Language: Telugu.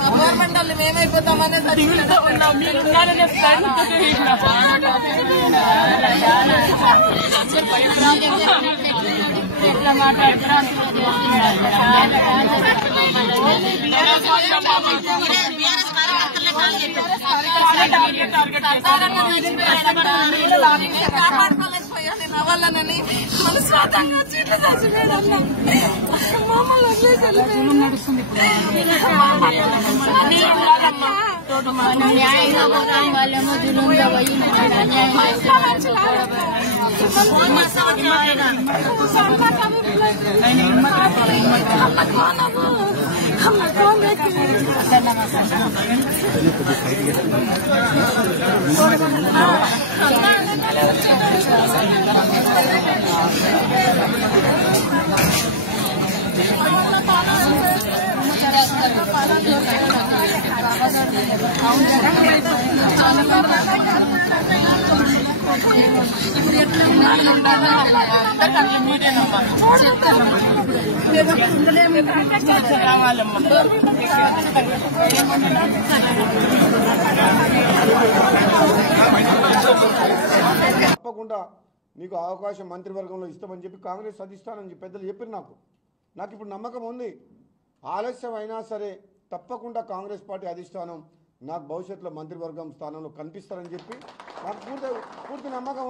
గవర్నమెంట్ వాళ్ళు మేమైపోతామనే ఎట్లా మాట్లాడుతున్నా వాళ్ళని మనస్వాతంగా చీట్లు చచ్చిపోయాడన్నా మామూలు నడుస్తుంది. న్యాయంగా పోతాం వాళ్ళేమో జులుంగా పోయి ఇప్పుడు ఎట్లా తప్పకుండా మీకు అవకాశం మంత్రివర్గంలో ఇస్తామని చెప్పి కాంగ్రెస్ అధిష్టానం పెద్దలు చెప్పారు. నాకు ఇప్పుడు నమ్మకం ఉంది. ఆలస్యం అయినా సరే తప్పకుండా కాంగ్రెస్ పార్టీ అధిష్టానం నాకు భవిష్యత్తులో మంత్రివర్గం స్థానంలో కనిపిస్తారని చెప్పి నాకు పూర్తి నమ్మకం